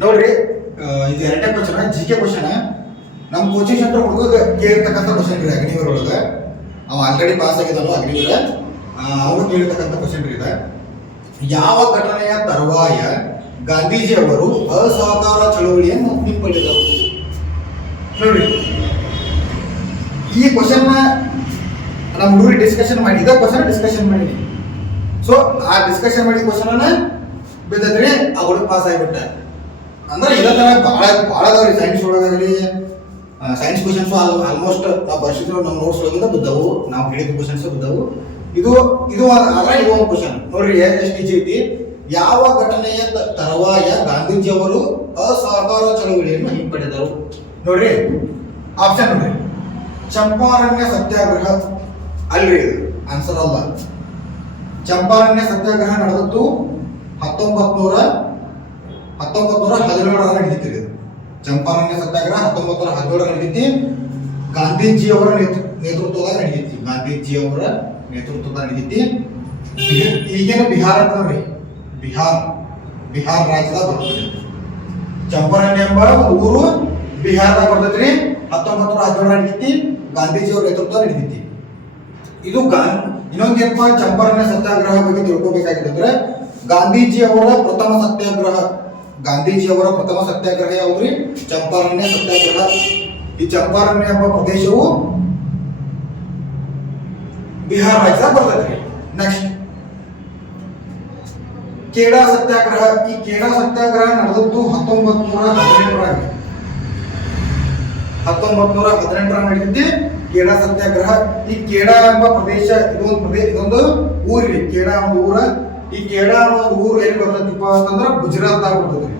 ನೋಡ್ರಿ, ಇದು ಎರಡನೇ ಕ್ವಶನ್, ಜಿ ಕೆ ಕ್ವಶನ್. ನಮ್ಮ ಕೋಚಿಂಗ್ ಸೆಂಟರ್ ಹುಡುಗ ಕೇಳಿರ್ತಕ್ಕಂಥ ಕ್ವಶನ್ ರೀ ಅಗ್ನಿವೀರ್ ಒಳಗೆ. ಅವ ಆಲ್ರೆಡಿ ಪಾಸ್ ಆಗಿದ್ದಾನು ಅಗ್ನಿವೀರ. ಅವರು ಕೇಳಿರ್ತಕ್ಕಂಥ ಕ್ವಶನ್ ರೀ ಇದೆ. ಯಾವ ಘಟನೆಯ ತರುವಾಯ ಗಾಂಧೀಜಿ ಅವರು ಅಸಹಕಾರ ಚಳವಳಿಯನ್ನು ಹಿಂಪಡೆದರು? ನೋಡ್ರಿ, ಈ ಕ್ವಶನ್ ನಮ್ಮ ಹುಡುಗರು ಡಿಸ್ಕಷನ್ ಮಾಡಿ, ಇದೇ ಕ್ವಶನ್ ಡಿಸ್ಕಷನ್ ಮಾಡಿನಿ. ಸೊ ಆ ಡಿಸ್ಕಷನ್ ಮಾಡಿದ ಕ್ವಶನ್ ಬಿದ್ದದ್ರಿ ಆ ಹುಡುಗ ಪಾಸ್ ಆಗಿಬಿಟ್ಟ. ಅಂದ್ರೆ ಇದೇ ತರ ಭಾಳ ಅದಾವ್ರಿ ಸೈನ್ಸ್ ಒಳಗಾಗಲಿ. ಸೈನ್ಸ್ ಕ್ವಶನ್ಸ್ ಆಲ್ಮೋಸ್ಟ್ ನಾವು ಬರ್ಸಿದ್ರು ನಮ್ಮ ನೋಟ್ಸ್ ಒಳಗಿಂದ ಬಿದ್ದವು, ನಾವು ಹೇಳಿದ ಕ್ವಶನ್ಸ್ ಬಿದ್ದವು. ಇದು ಆದ್ರೆ ಇದು ಒಂದು ಕ್ವಶನ್ ನೋಡ್ರಿ, ಎಷ್ಟು ಈಜಿ ಐತಿ. ಯಾವ ಘಟನೆಯ ತರುವಾಯ ಗಾಂಧೀಜಿ ಅವರು ಅಸಹಕಾರ ಚಳವಳಿಯನ್ನು ಹಿಂಪಡೆದರು? ನೋಡ್ರಿ, ಆಪ್ಷನ್ ನೋಡ್ರಿ, ಚಂಪಾರಣ್ಯ ಸತ್ಯಾಗ್ರಹ ಅಲ್ರಿ, ಇದು ಆನ್ಸರ್ ಅಲ್ಲ. ಚಂಪಾರಣ್ಯ ಸತ್ಯಾಗ್ರಹ ನಡೆದದ್ದು 1917 ನಡೀತಿರಿ. ಚಂಪಾರಣ್ಯ ಸತ್ಯಾಗ್ರಹ 1917 ನಡೀತಿ. ಗಾಂಧೀಜಿಯವರ ನೇತೃತ್ವದಾಗ ನಡೀತಿ. ಗಾಂಧೀಜಿಯವರ ನೇತೃತ್ವದಾಗ ನಡೀತಿ. ಈಗೇನು ಬಿಹಾರ ನೋಡ್ರಿ, ಬಿಹಾರ ರಾಜ್ಯದಾಗ ಬರ್ತದೆ. ಚಂಪಾರಣ್ಯ ಎಂಬ ಒಂದು ಊರು ಬಿಹಾರದಾಗ ಬರ್ತೈತ್ರಿ. 1917 ನಡೀತಿ. ಗಾಂಧೀಜಿಯವರ ನೇತೃತ್ವ ನಡೀತಿ. ಇದು ಇನ್ನೊಂದೇನಪ್ಪ, ಚಂಪಾರಣ್ಯ ಸತ್ಯಾಗ್ರಹ ಬಗ್ಗೆ ತಿಳ್ಕೊಬೇಕಾಗಿದೆ ಅಂದ್ರೆ ಗಾಂಧೀಜಿಯವರ ಪ್ರಥಮ ಸತ್ಯಾಗ್ರಹ ಯಾವ್ದ್ರಿ? ಚಂಪಾರಣ್ಯ ಸತ್ಯಾಗ್ರಹ. ಈ ಚಂಪಾರಣ್ಯ ಎಂಬ ಪ್ರದೇಶವು ಬಿಹಾರ ರಾಜ್ಯದಾಗ ಬರ್ತೈತ್ರಿ. ನೆಕ್ಸ್ಟ್, ಖೇಡಾ ಸತ್ಯಾಗ್ರಹ. ಈ ಖೇಡಾ ಸತ್ಯಾಗ್ರಹ ನಡೆದದ್ದು 1918 ನಡೆದಿದ್ದಿ ಖೇಡಾ ಸತ್ಯಾಗ್ರಹ. ಈ ಖೇಡಾ ಎಂಬ ಪ್ರದೇಶ ಇದೊಂದು ಊರಿ. ಖೇಡಾ ಒಂದು ಊರ. ಈ ಖೇಡಾ ಅನ್ನೋ ಊರು ಎಲ್ಲಿ ಬರ್ತೈತಿಪ್ಪ ಅಂತಂದ್ರ ಗುಜರಾತ್ ಆಗ ಬರ್ತೈತ್ರಿ.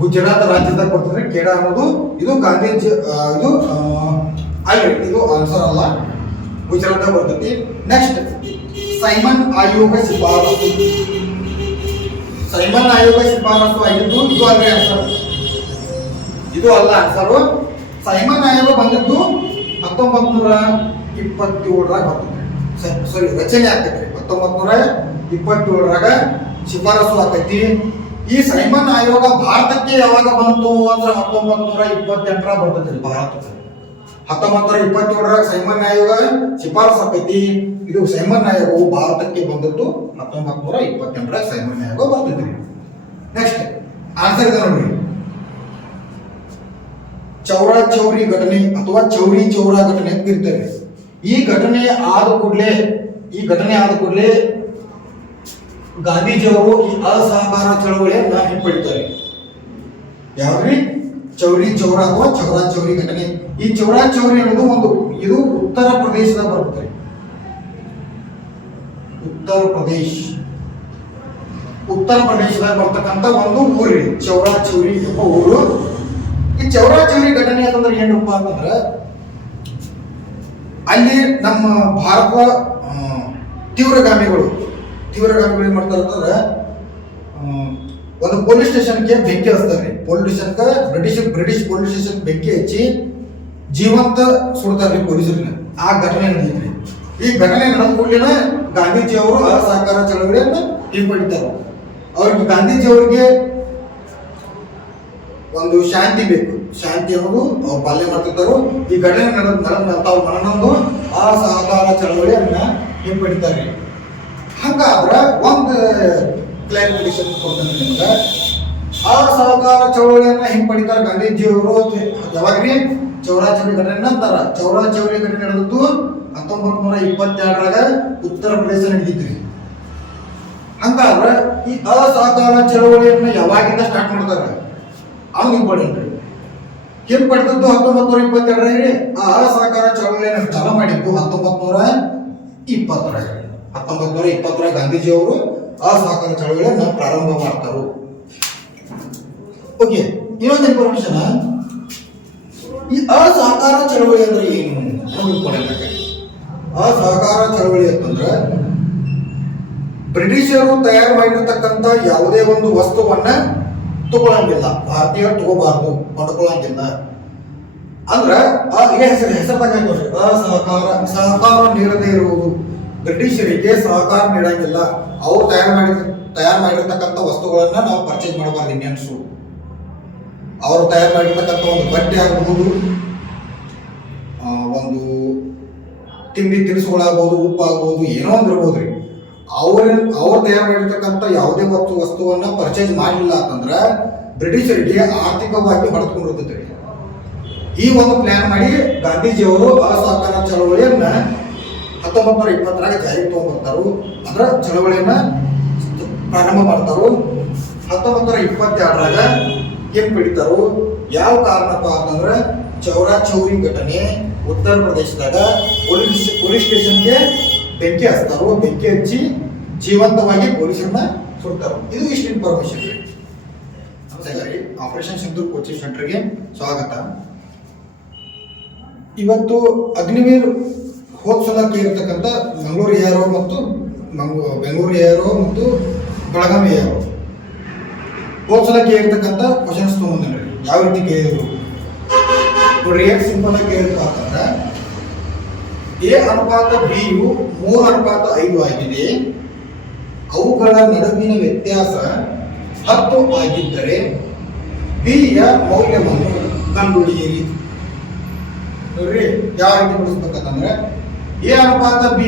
ಗುಜರಾತ್ ರಾಜ್ಯದಾಗ ಬರ್ತದ್ರಿ ಖೇಡಾ ಅನ್ನೋದು. ಇದು ಗಾಂಧೀಜಿ ಇದು ಆನ್ಸರ್ ಅಲ್ಲ, ಗುಜರಾತ್ ಬರ್ತೈತಿ. ನೆಕ್ಸ್ಟ್, ಸೈಮನ್ ಆಯೋಗ ಶಿಫಾರಸು. ಸೈಮನ್ ಆಯೋಗ ಶಿಫಾರಸು ಆಗಿದ್ದು ಇದು ಅಲ್ಲ ಆನ್ಸರ್. ಇದು ಅಲ್ಲ ಆನ್ಸರ್. ಸೈಮನ್ ಆಯೋಗ ಬಂದಿದ್ದು 1927 ಬರ್ತದೆ. ಸಾರಿ, ರಚನೆ ಆಗ್ತೈತ್ರಿ 1927 ಶಿಫಾರಸು ಆಗ್ತೈತಿ. ಈ ಸೈಮನ್ ಆಯೋಗ ಭಾರತಕ್ಕೆ ಯಾವಾಗ ಬಂತು ಅಂದ್ರೆ 1928 ಬರ್ತೈತ್ರಿ. ಭಾರತಕ್ಕೆ 1927 ಸೈಮನ್ ಆಯೋಗ ಶಿಫಾರಸು ಆಗ್ತೈತಿ. ಇದು ಸೈಮನ್ ಆಯೋಗವು ಭಾರತಕ್ಕೆ ಬಂದದ್ದು 1928 ಸೈಮನ್ ಆಯೋಗ ಬರ್ತೈತ್ರಿ. ನೆಕ್ಸ್ಟ್ ಆನ್ಸರ್ ಇದೆ ನೋಡ್ರಿ, ಚೌರಾ ಚೌರಿ ಘಟನೆ ಅಥವಾ ಚೌರಿ ಚೌರಾ ಘಟನೆ ಅಂತ ಕರೀತಾರೆ. ಈ ಘಟನೆ ಆದ ಕೂಡಲೇ ಗಾಂಧೀಜಿಯವರು ಈ ಅಸಹಕಾರ ಚಳವಳಿಯನ್ನ ಹಿಂಪಡಿತಾರೆ. ಯಾವ್ದ್ರಿ? ಚೌರಿ ಚೌರಾ ಅಥವಾ ಚೌರಾ ಚೌರಿ ಘಟನೆ. ಈ ಚೌರಾ ಚೌರಿ ಅನ್ನೋದು ಇದು ಉತ್ತರ ಪ್ರದೇಶದಾಗ ಬರುತ್ತೆ. ಉತ್ತರ ಪ್ರದೇಶದಾಗ ಬರ್ತಕ್ಕಂಥ ಒಂದು ಊರಿ ಚೌರಾ ಚೌರಿ ಎಂಬ ಊರು. ಈ ಚೌರಾ ಚೌರಿ ಘಟನೆ ಅಂತಂದ್ರೆ ಏನಪ್ಪ ಅಂತಂದ್ರೆ, ಅಲ್ಲಿ ನಮ್ಮ ಭಾರತದ ತೀವ್ರಗಾಮಿಗಳು ಏನ್ ಮಾಡ್ತಾರೆ ಅಂತಂದ್ರೆ, ಒಂದು ಪೊಲೀಸ್ ಸ್ಟೇಷನ್ಗೆ ಬೆಂಕಿ ಹಚ್ತಾರೆ. ಬ್ರಿಟಿಷ್ ಪೊಲೀಸ್ ಸ್ಟೇಷನ್ ಬೆಂಕಿ ಹಚ್ಚಿ ಜೀವಂತ ಸುಡ್ತಾರ್ರಿ ಪೊಲೀಸರನ್ನ. ಆ ಘಟನೆ ನಡೆದಿದ್ರಿ. ಈ ಘಟನೆ ನಡೆದ ಕೂಡಲೇ ಗಾಂಧೀಜಿ ಅವರು ಅಸಹಕಾರ ಚಳವಳಿಯನ್ನು ಹಿಂಪಡಿತಾರೆ. ಅವ್ರಿಗೆ ಗಾಂಧೀಜಿ ಅವರಿಗೆ ಒಂದು ಶಾಂತಿ ಬೇಕು. ಶಾಂತಿ ಅನ್ನೋದು ಅವ್ರು ಪಾಲನೆ ಮಾಡ್ತಿರ್ತಾರೋ. ಈ ಘಟನೆ ನಡೆದ ಅವ್ರ ಮನನೊಂದು ಅಸಹಕಾರ ಚಳವಳಿಯನ್ನ ಹಿಂಪಡಿತಾರೆ. ಹಂಗಾದ್ರೆ ಒಂದು ಕ್ಲಾರಿಫಿಕೇಶನ್ ಕೊಡ್ತಾನೆ ನಿಮ್ಗೆ. ಅಸಹಕಾರ ಚಳವಳಿಯನ್ನ ಹಿಂಪಡಿತಾರೆ ಗಾಂಧೀಜಿಯವರು ಯಾವಾಗ್ರಿ? ಚೌರಾ ಚೌರಿ ಘಟನೆ ನಂತರ. ಚೌರಾ ಚೌರಿ ಘಟನೆ ನಡೆದದ್ದು 1922 ಉತ್ತರ ಪ್ರದೇಶ ನಡೀತಿದ್ರಿ. ಹಂಗಾದ್ರೆ ಈ ಅಸಹಕಾರ ಚಳವಳಿಯನ್ನ ಯಾವಾಗಿಂದ ಸ್ಟಾರ್ಟ್ ಮಾಡ್ತಾರೆ? ಅವ್ನು ಇಂಪಾರ್ಟೆಂಟ್. ಹಿಂಪಡೆದದ್ದು 1922. ಆ ಅಸಹಕಾರ ಚಳವಳಿಯನ್ನು ಚಾಲೂ ಮಾಡಿದ್ದು 1920 ಗಾಂಧೀಜಿಯವರು ಅಸಹಕಾರ ಚಳವಳಿಯನ್ನು ಪ್ರಾರಂಭ ಮಾಡ್ತಾರೆ. ಓಕೆ, ಇನ್ನೊಂದು ಇನ್ಫಾರ್ಮೇಶನ್, ಈ ಅಸಹಕಾರ ಚಳವಳಿ ಅಂದ್ರೆ ಏನು? ಅಸಹಕಾರ ಚಳವಳಿ ಅಂತಂದ್ರೆ ಬ್ರಿಟಿಷರು ತಯಾರು ಮಾಡಿರ್ತಕ್ಕಂಥ ಯಾವುದೇ ಒಂದು ವಸ್ತುವನ್ನ ತಗೊಳಂಗಿಲ್ಲ, ಭಾರತೀಯರು ತಗೋಬಾರ್ದು, ಕೊಂಡ್ಕೊಳ್ಳಂಗಿಲ್ಲ. ಅಂದ್ರ ಹೆಸರದಾಗ ಸಹಕಾರ ನೀಡದೇ ಇರುವುದು. ಬ್ರಿಟಿಷರಿಗೆ ಸಹಕಾರ ನೀಡಂಗಿಲ್ಲ. ಅವ್ರು ತಯಾರು ಮಾಡಿರ್ತಕ್ಕಂಥ ವಸ್ತುಗಳನ್ನ ನಾವು ಪರ್ಚೇಸ್ ಮಾಡಬಾರ್ದು. ಇಂಡಿಯನ್ಸು ಅವರು ತಯಾರು ಮಾಡಿರ್ತಕ್ಕಂಥ ಒಂದು ಬಟ್ಟೆ ಆಗಬಹುದು, ಒಂದು ತಿಂಡಿ ತಿನಿಸುಗಳಾಗ್ಬೋದು, ಉಪ್ಪು ಆಗ್ಬೋದು, ಏನೋ ಒಂದು ಇರ್ಬೋದು ರೀ. ಅವ್ರು ತಯಾರು ಮಾಡಿರ್ತಕ್ಕಂಥ ಯಾವುದೇ ವಸ್ತುವನ್ನ ಪರ್ಚೇಸ್ ಮಾಡಲಿಲ್ಲ ಅಂತಂದ್ರೆ ಬ್ರಿಟಿಷರಿಗೆ ಆರ್ಥಿಕವಾಗಿ ಹೊಡೆದುಕೊಂಡಿರ್ತೈತೆ ರೀ. ಈ ಒಂದು ಪ್ಲಾನ್ ಮಾಡಿ ಗಾಂಧೀಜಿಯವರು ಅಸಹಕಾರ ಚಳವಳಿಯನ್ನ 1920 ಜಾರಿಗೆ ತಗೊಂಡ್ಬರ್ತಾರು. ಅದರ ಚಳವಳಿಯನ್ನ ಪ್ರಾರಂಭ ಮಾಡ್ತಾರು. 1922 ಹಿಂಪಡಿತಾರು. ಯಾವ ಕಾರಣಪ್ಪ ಅಂತಂದ್ರೆ ಚೌರಾ ಚೌರಿ ಘಟನೆ ಉತ್ತರ ಪ್ರದೇಶದಾಗ ಪೊಲೀಸ್ ಸ್ಟೇಷನ್ಗೆ ಬೆಂಕಿ ಹಚ್ತಾರು. ಬೆಂಕಿ ಹಚ್ಚಿ ಜೀವಂತವಾಗಿ ಪೊಲೀಸರನ್ನ ಸುಡ್ತಾರು. ಇದು ಇಷ್ಟು ಇನ್ಫಾರ್ಮೇಶನ್ ರೀ. ನಮಸ್ಕಾರ, ಆಪರೇಷನ್ ಸಿಂಧೂರ್ ಕೋಚಿಂಗ್ ಸೆಂಟರ್ಗೆ ಸ್ವಾಗತ. ಇವತ್ತು ಅಗ್ನಿವೀರ್ ಹೋದ್ಸಲ ಕೇಳಿರ್ತಕ್ಕಂಥ ಮಂಗಳೂರು ARO ಮತ್ತು ಬೆಂಗಳೂರು ARO ಮತ್ತು ಬೆಳಗಾವಿ ARO ಹೋದ್ಸಲ ಕೇಳಿರ್ತಕ್ಕಂಥ ಕ್ವಶನ್ಸ್ ತೊಗೊಂಡ್ರಿ. ಯಾವ ರೀತಿ ಕೇಳಿದ್ರು ನೋಡ್ರಿ. ಏನು ಸಿಂಪಲ್ ಆಗಿ ಕೇಳಿದ್ರು ಅಂತಂದ್ರೆ A/B ಯು 3:5 ಆಗಿದೆ. ಅವುಗಳ ನಡುವಿನ ವ್ಯತ್ಯಾಸ 10 ಆಗಿದ್ದರೆ B ಯ ಮೌಲ್ಯವನ್ನು ಕಂಡುಹಿಡಿಯಿರಿ. ನೋಡ್ರಿ, ಯಾವ ರೀತಿ ಬಿಡಿಸ್ಬೇಕಂತಂದ್ರೆ A/B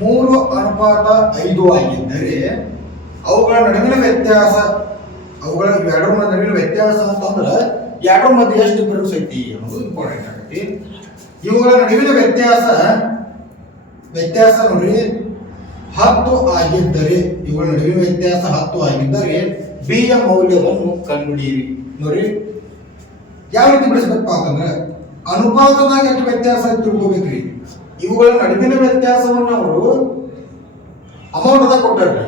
3:5 ಆಗಿದ್ದರೆ ಅವುಗಳ ನಡುವಿನ ವ್ಯತ್ಯಾಸ, ಅವುಗಳ ಎರಡರ ನಡುವಿನ ವ್ಯತ್ಯಾಸ ಅಂತಂದ್ರೆ ಎರಡರ ಮಧ್ಯೆ ಎಷ್ಟು ಡಿಫರೆನ್ಸ್ ಐತಿ ಅನ್ನೋದು ಇಂಪಾರ್ಟೆಂಟ್ ಆಗೈತಿ. ಇವುಗಳ ನಡುವಿನ ವ್ಯತ್ಯಾಸ ನೋಡ್ರಿ 10 ಆಗಿದ್ದರೆ, ಇವುಗಳ ನಡುವಿನ ವ್ಯತ್ಯಾಸ 10 ಆಗಿದ್ದರೆ B ಯ ಮೌಲ್ಯವನ್ನು ಕಂಡುಹಿಡಿಯಿರಿ. ನೋಡ್ರಿ, ಯಾವ ರೀತಿ ಬಿಡಿಸ್ಬೇಕಪ್ಪ ಅಂತಂದ್ರೆ ಅನುಪಾತದಾಗ ಎಷ್ಟು ವ್ಯತ್ಯಾಸ ತಿಳ್ಕೊಬೇಕ್ರಿ. ಇವುಗಳ ನಡುವಿನ ವ್ಯತ್ಯಾಸವನ್ನು ಅವರು ಅಮೌಂಟ್ದಾಗ ಕೊಟ್ಟಾರ್ರಿ,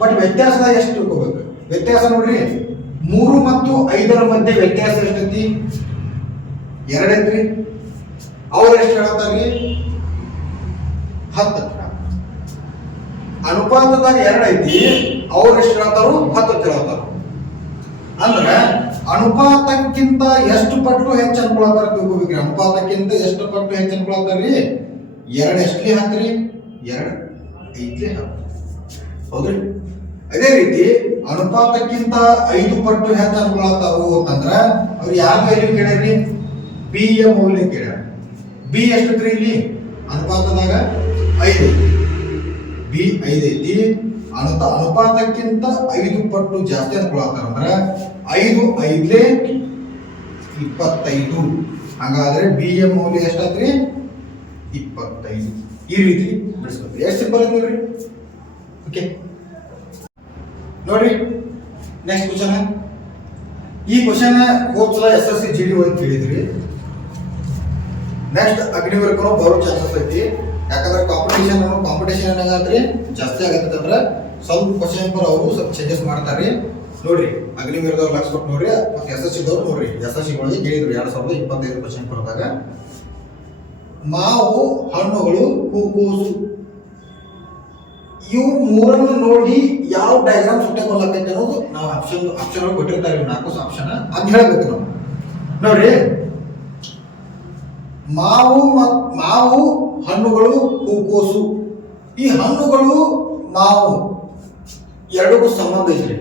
ಬಟ್ ವ್ಯತ್ಯಾಸದಾಗ ಎಷ್ಟು ತಿಳ್ಕೊಬೇಕು. ವ್ಯತ್ಯಾಸ ನೋಡ್ರಿ, 3 ಮತ್ತು 5 ಮಧ್ಯೆ ವ್ಯತ್ಯಾಸ ಎಷ್ಟೈತಿ? 2 ಐತ್ರಿ. ಅವ್ರು ಎಷ್ಟು ಹೇಳತ್ತಾರ್ರಿ? 10. ಅನುಪಾತದಾಗ 2 ಐತಿ, ಅವ್ರು ಎಷ್ಟು ಹೇಳ್ತಾರು? 10 ಹೇಳ್ತಾರು. ಅಂದ್ರೆ ಅನುಪಾತಕ್ಕಿಂತ ಎಷ್ಟು ಪಟ್ಟು ಹೆಚ್ಚು ಅನ್ಕೊಳತ್ತಾರ ತಿಳ್ಕೊಬೇಕ್ರಿ. ಅನುಪಾತಕ್ಕಿಂತ ಎಷ್ಟು ಪಟ್ಟು ಹೆಚ್ಚು ಅನ್ಕೊಳತ್ತಾರ್ರಿ? 2 ಎಷ್ಟಲಿ 10 ರೀ? 2 5ಲಿ 10. ಹೌದ್ರಿ. ಅದೇ ರೀತಿ ಅನುಪಾತಕ್ಕಿಂತ 5 ಪಟ್ಟು ಹೆಚ್ಚು ಅನ್ಕೊಳತ್ತಾರು ಅಂತಂದ್ರ ಅವ್ರು ಯಾವ ವ್ಯಾಲ್ಯೂ ಕೇಳ್ಯಾರ್ರಿ? B ಯ ಮೌಲ್ಯ ಕೇಳ್ಯಾರ. B ಎಷ್ಟೈತ್ರಿ ಇಲ್ಲಿ? ಅನುಪಾತದಾಗ 5. B 5 ಐತಿ. ಅನುಪಾತಕ್ಕಿಂತ 5 ಪಟ್ಟು ಜಾಸ್ತಿ ಅನ್ಕೊಳತ್ತಾರ ಅಂದ್ರ 5 5ಲೆ 25. ಹಾಗಾದ್ರೆ B ಯ ಮೌಲ್ಯ ಎಷ್ಟಾದ್ರಿ? 25. ಈ ರೀತಿ ಬಿಡಿಸ್ಬೇಕು. ಎಷ್ಟು ಸಿಂಪಲ್ ಐತಿ ನೋಡ್ರಿ. ಓಕೆ, ನೋಡ್ರಿ ನೆಕ್ಸ್ಟ್ ಕ್ವಶನ್. ಈ ಕ್ವಶನ್ ಹೋದ್ಸಲ SSC GD ಒಳಗೆ ಕೇಳಿದ್ರಿ. ನೆಕ್ಸ್ಟ್ ಅಗ್ನಿವೀರಕ್ಕೂ ಬರೋ ಚಾನ್ಸಸ್ ಐತಿ. ಯಾಕಂದ್ರೆ ಕಾಂಪಿಟೇಷನ್ ಏನಾಗತ್ರಿ ಜಾಸ್ತಿ ಆಗತ್ತೆ ಅಂದ್ರೆ ಸ್ವಲ್ಪ ಕ್ವಶನ್ ಪೇಪರ್ ಅವರು ಸ್ವಲ್ಪ ಚೇಂಜಸ್ ಮಾಡ್ತಾರೆ. ನೋಡ್ರಿ, ಅಗ್ನಿವೀರದವ್ರು ಲಕ್ಷ ಕೊಟ್ಟು ನೋಡ್ರಿ, ಮತ್ತೆ SSC ದವ್ರು ನೋಡ್ರಿ. SSC ಒಳಗೆ ಕೇಳಿದ್ರು 2025 ಕ್ವಶನ್ ಪೇಪರ್ದಾಗ ಮಾವು, ಹಣ್ಣುಗಳು, ಹೂಕೋಸು ಇವು ಮೂರನ್ನು ನೋಡಿ ಯಾವ ಡಯಾಗ್ರಾಮ್ ಸೂಟೇಬಲ್ ಆಗೈತೆ ಅನ್ನೋದು ನಾವು ಆಪ್ಷನ್ ಒಳಗೆ ಕೊಟ್ಟಿರ್ತಾರೆ. 4 ಆಪ್ಷನ್ ಅದ್ ಹೇಳ್ಬೇಕು ನಾವು. ನೋಡ್ರಿ, ಮಾವು, ಹಣ್ಣುಗಳು, ಹೂಕೋಸು. ಈ ಹಣ್ಣುಗಳು ಮಾವು ಎರಡಕ್ಕೂ ಸಂಬಂಧ ಐತ್ರಿ.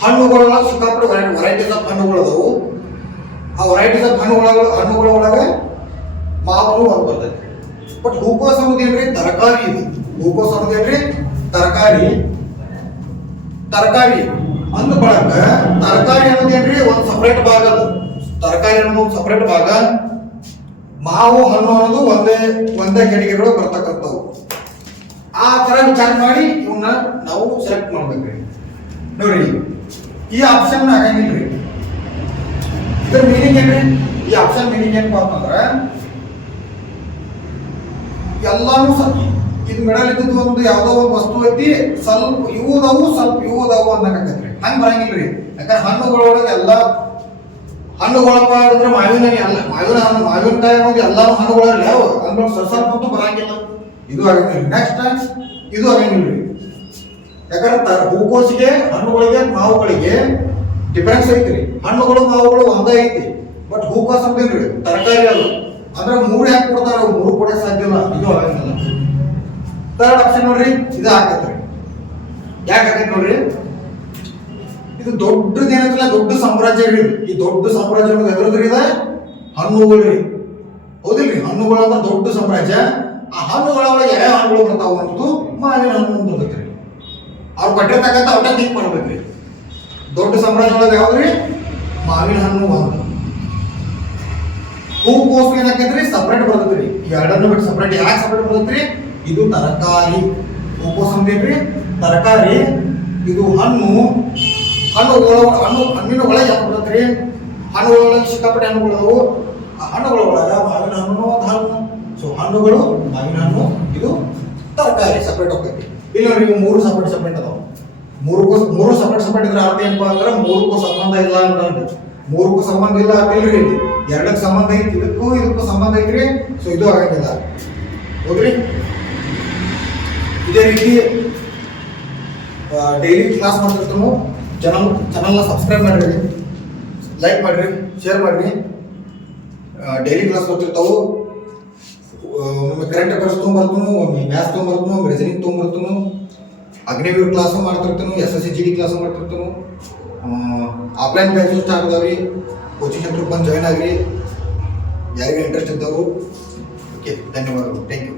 ಹಣ್ಣುಗಳೊಳಗೆ ಸಿಕ್ಕಾಪಟ್ಟೆ ವೆರೈಟೀಸ್ ಆಫ್ ಹಣ್ಣುಗಳು ಅದಾವು. ಆ ವೆರೈಟೀಸ್ ಆಫ್ ಹಣ್ಣುಗಳ ಒಳಗೆ ಮಾವು ಒಂದು ಬರ್ತೈತಿ. ಬಟ್ ಹೂಕೋಸು ಅನ್ನೋದೇನ್ರಿ? ತರಕಾರಿ. ಇದು ಹೂಕೋಸು ಅನ್ನೋದೇನ್ರಿ? ತರಕಾರಿ ಅಂದ ಬಳಕ ತರಕಾರಿ ಅನ್ನೋದೇನ್ರಿ ಒಂದು ಸಪರೇಟ್ ಭಾಗ. ಅದು ತರಕಾರಿ ಅನ್ನೋದು ಒಂದು ಸಪರೇಟ್ ಭಾಗ. ಮಾವು, ಹಣ್ಣು ಅನ್ನೋದು ಒಂದೇ ಕೆಟಗರಿ ಬರ್ತಕ್ಕಂಥವು. ಆ ತರ ವಿಚಾರ ಮಾಡಿ ಇವನ್ನ ನಾವು ಸೆಲೆಕ್ಟ್ ಮಾಡ್ಬೇಕ್ರಿ. ನೋಡ್ರಿ, ಈ ಆಪ್ಷನ್ ಆಗಂಗಿಲ್ರಿ. ಇದ್ರ ಮೀನಿಂಗ್ ಏನ್ರಿ? ಈ ಆಪ್ಷನ್ ಮೀನಿಂಗ್ ಏನಪ್ಪಾ ಅಂತಂದ್ರೆ ಎಲ್ಲಾನು ಇದು ಮಿಡಲ್ ಇದ್ದು ಒಂದು ಯಾವ್ದೋ ಒಂದು ವಸ್ತು ಐತಿ, ಸ್ವಲ್ಪ ಇವು ಅದಾವು ಅನ್ನಕತ್ರಿ. ಹಂಗ ಬರಂಗಿಲ್ರಿ. ಯಾಕಂದ್ರೆ ಹಣ್ಣುಗಳೊಳಗೆ ಎಲ್ಲ ಹಣ್ಣುಗಳಪ್ಪ ಅಂದ್ರೆ ಮಾವಿನಕಾಯಿ ಅನ್ನೋದು ಎಲ್ಲಾನು ಹಣ್ಣುಗಳಲ್ಲಿ ಯಾವ ಅಂದ್ರೆ ಸ್ವಲ್ಪ ಬರಂಗಿಲ್ಲ. ಇದು ಆಗಂಗಿಲ್ಲ. ನೆಕ್ಸ್ಟ್ ಇದು ಆಗಂಗಿಲ್ರಿ. ಯಾಕಂದ್ರೆ ಹೂಕೋಸಿಗೆ, ಹಣ್ಣುಗಳಿಗೆ, ಮಾವುಗಳಿಗೆ ಡಿಫರೆನ್ಸ್ ಐತ್ರಿ. ಹಣ್ಣುಗಳು, ಮಾವುಗಳು ಒಂದೇ ಐತಿ. ಬಟ್ ಹೂಕೋಸ್ ಅಂತೇನ್ರಿ ತರಕಾರಿ ಅದು. ಅಂದ್ರೆ 3 ಯಾಕೆ ಕೊಡ್ತಾರ? 3 ಕೊಡಕ್ಕೆ ಸಾಧ್ಯ ಇಲ್ಲ. ಇದು ಆಗಂಗಿಲ್ಲ. ಥರ್ಡ್ ಆಪ್ಷನ್ ನೋಡ್ರಿ ಇದು ಆಗತ್ರಿ. ಯಾಕೆ ಆಗತ್ತೆ ನೋಡ್ರಿ, ಇದು ದೊಡ್ಡದು ಏನಂತಲ್ಲ, ದೊಡ್ಡ ಸಾಮ್ರಾಜ್ಯ ರೀ. ಈ ದೊಡ್ಡ ಸಾಮ್ರಾಜ್ಯ ಎದುರದ್ರಿ ಇದ ಹಣ್ಣುಗಳ್ರಿ, ಹೌದಿಲ್ರಿ? ಹಣ್ಣುಗಳು ಅಂದ್ರೆ ದೊಡ್ಡ ಸಾಮ್ರಾಜ್ಯ. ಆ ಹಣ್ಣುಗಳ ಒಳಗೆ ಯಾವ ಹಣ್ಣುಗಳು ಬರ್ತಾವ ಅಂತ ಮಾವಿನ ಹಣ್ಣು ಅಂತ ಬರ್ತೈತ್ರಿ. ಅವ್ರು ಪಟ್ಟಿರ್ತಕ್ಕಂಥ ಔಟ ಥಿಂಕ್ ಮಾಡ್ಬೇಕ್ರಿ. ದೊಡ್ಡ ಸಾಮ್ರಾಜ್ಯ ಒಳಗೆ ಯಾವ್ದ್ರಿ? ಮಾವಿನ ಹಣ್ಣು ಅಂತ. ಹೂಕೋಸು ಏನಾಕೈತ್ರಿ? ಸಪ್ರೇಟ್ ಬರ್ತೈತ್ರಿ. ಈ ಎರಡನ್ನು ಬಿಟ್ಟು ಸಪ್ರೇಟ್. ಯಾಕೆ ಸಪ್ರೇಟ್ ಬರ್ತೈತ್ರಿ? ಇದು ತರಕಾರಿ. ಹೂಕೋಸು ಅಂತೇನ್ರಿ ತರಕಾರಿ, ಇದು ಹಣ್ಣು. ಹಣ್ಣಿನ ಒಳಗೆ ಯಾಕೆ ಬರ್ತೈತ್ರಿ? ಹಣ್ಣುಗಳೊಳಗೆ ಸಿಕ್ಕಾಪಟ್ಟೆ ಹಣ್ಣುಗಳು. ಆ ಹಣ್ಣುಗಳ ಒಳಗ ಮಾವಿನ ಹಣ್ಣು ಒಂದು ಹಣ್ಣು. ಸೊ ಹಣ್ಣುಗಳು, ಮಾವಿನ ಹಣ್ಣು, ಇದು ತರಕಾರಿ ಸಪ್ರೇಟ್ ಹೋಗ್ತೈತಿ. ಇಲ್ಲಿ ನೋಡಿ, ಇವು ಮೂರು ಸಪ್ರೇಟ್ ಅದಾವ. ಮೂರು ಸಪ್ರೇಟ್ ಇದ್ರೆ ಅರ್ಥ ಏನಪ್ಪಾ ಅಂದ್ರೆ ಮೂರಕ್ಕೂ ಸಂಬಂಧ ಇಲ್ಲ ಅಂತ. ಮೂರಕ್ಕೂ ಸಂಬಂಧ ಇಲ್ಲ ಅಂತಿಲ್ರಿ. ಇಲ್ಲಿ ಎರಡಕ್ಕೆ ಸಂಬಂಧ ಐತಿ, ಇದಕ್ಕೂ ಸಂಬಂಧ ಐತ್ರಿ. ಸೊ ಇದು ಆಗಂಗಿಲ್ಲ, ಹೌದ್ರಿ? ಇದೇ ರೀತಿ ಡೈಲಿ ಕ್ಲಾಸ್ ಮಾಡ್ತಿರ್ತಾನು. ಚಾನಲ್ನ ಸಬ್ಸ್ಕ್ರೈಬ್ ಮಾಡ್ರಿ, ಲೈಕ್ ಮಾಡ್ರಿ, ಶೇರ್ ಮಾಡ್ರಿ. ಡೈಲಿ ಕ್ಲಾಸ್ ಬರ್ತಿರ್ತಾವು. ಒಮ್ಮೆ ಕರೆಂಟ್ ಅಫೇರ್ಸ್ ತೊಗೊಂಬರ್ತಾನು, ಒಮ್ಮೆ ಮ್ಯಾಥ್ಸ್ ತೊಗೊಂಬರ್ತಾನು, ಒಮ್ಮೆ ರೀಸನಿಂಗ್ ತೊಗೊಂಬರ್ತಾನು. ಅಗ್ನಿವೀರ್ ಕ್ಲಾಸು ಮಾಡ್ತಿರ್ತಾನು, SSC GD ಕ್ಲಾಸು ಮಾಡ್ತಿರ್ತಾನು. ಆಫ್ಲೈನ್ ಬ್ಯಾಚ್ ಸ್ಟಾರ್ಟ್ ಅದಾವ್ರಿ. ಕೋಚಿಂಗ್ ಸೆಂಟ್ರಿಗೆ ಬಂದು ಜಾಯ್ನ್ ಆಗ್ರಿ, ಯಾರಿಗೆ ಇಂಟ್ರೆಸ್ಟ್ ಇದ್ದಾವು. ಓಕೆ, ಧನ್ಯವಾದಗಳು. Thank you.